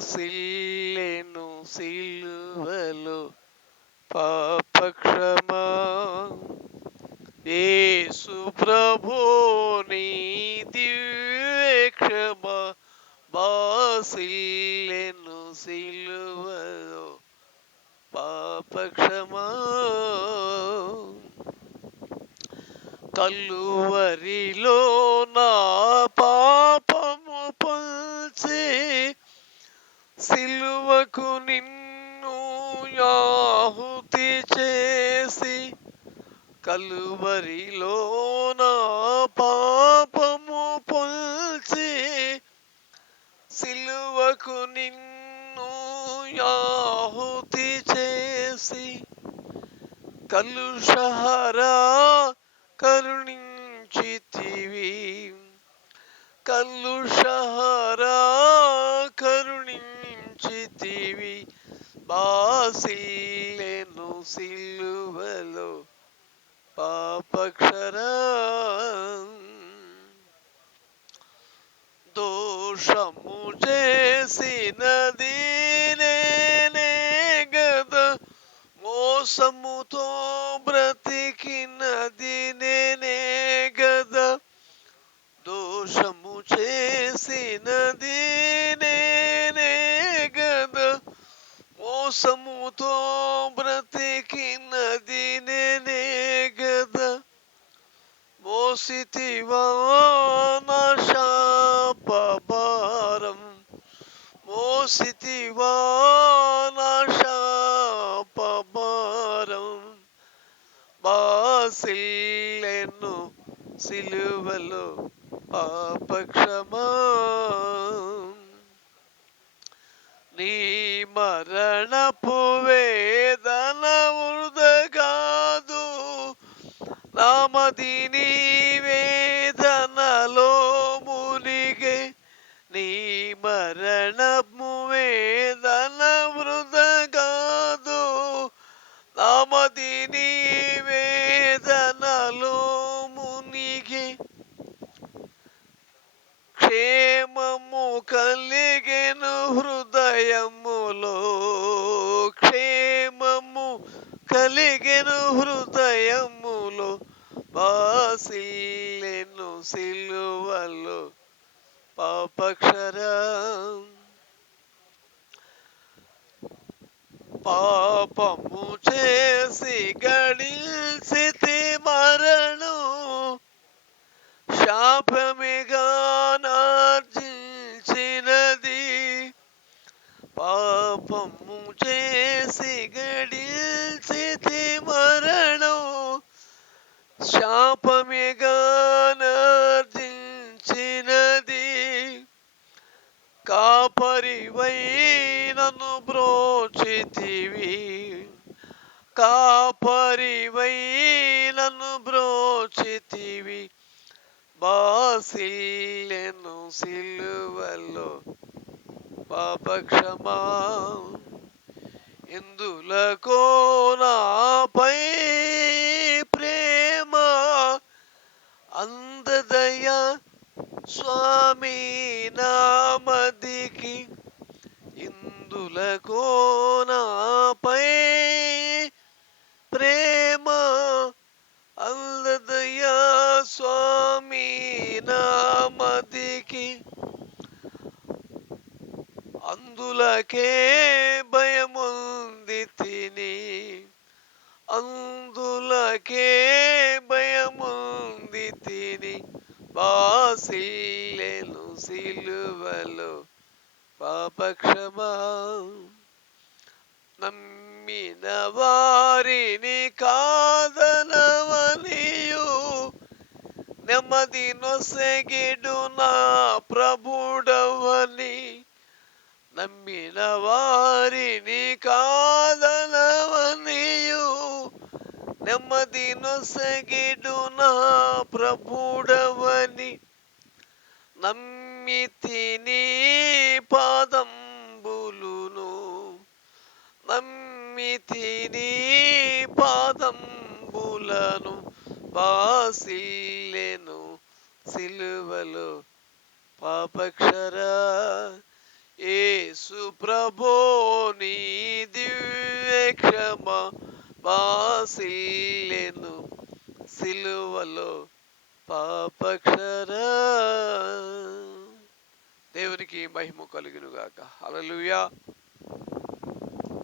బాసిల్లెను సిలువలో పాపక్షమా. యేసు ప్రభు నీ దివ్యక్షమా బాసిల్లెను సిలువలో పాపక్షమా. కల్లువరిలో నా పాపము పంచి సిలువకు నిన్ను ఆహుతి చేసి, కల్లువరిలో నా పాపము పంచి సిలువకు నిన్ను ఆహుతి చేసి, కలుషహరా కరుణించితివి, కలుషహరా కరుణించితివి. బాసిల్లెను సిలువలో పాపక్షరా. దోషము చేసినది నేనే గదా, మోసముతో బ్రతికినది నేనే గదా, దోషము చేసినది నేనే గదా, మోసముతో బ్రతికినది నేనే గదా. మోసితివా నా శాపభారం, మోసితివా నా శాపభారం. బాసిల్లెను సిలువలో పాపక్షమా. నీ మరణపు వేదన వృథగాదు, నామది నీ వేదనలో మునిగే. నీ మరణపు వేదన వృథగాదు, నామది నీ వేదనలో మునిగే. క్షేమము కలిగెను హృదయములో, క్షేమము కలిగెను హృదయములో. బాసిల్లెను సిలువలో పాపక్షరా. పాపము చేసి గడిల్చితి మరణం, శాపమిగా నార్జించినది. పాపము చేసి గడిల్చితి మరణం, శాపమిగా నార్జించినది. కాపరివై నన్ను బ్రోచితివి, కాపరివై నన్ను బ్రోచితివి. బాసిల్లెను సిలువలో పాపక్షమా. ఇందులకో నాపై ప్రేమ అందదయ స్వామి నామదికి. ఇందులకో నాపై ప్రేమ అందదయ స్వామి నామదికి. అందులకే భయముంది తిని, అందులకే భయముంది తిని. బాసిల్లెను సిలువలో పాపక్షమా. నమ్మిన వారిని కాదనవనియు, నెమ్మది నొసగిడు నా ప్రభుడవని. నమ్మిన వారిని కాదనవనియు, నెమ్మది నొసగిడు నా ప్రభుడవని. నమ్మితిని పాదంబులును, నమ్మితిని పాదంబులను. బాసిల్లెను సిలువలో పాపక్షరా. యేసు ప్రభో నీ దివ్య క్షమ వాసిల్లెను సిలువలో పాపక్షరా. దేవునికి మహిమ కలుగును గాక. హల్లెలూయా.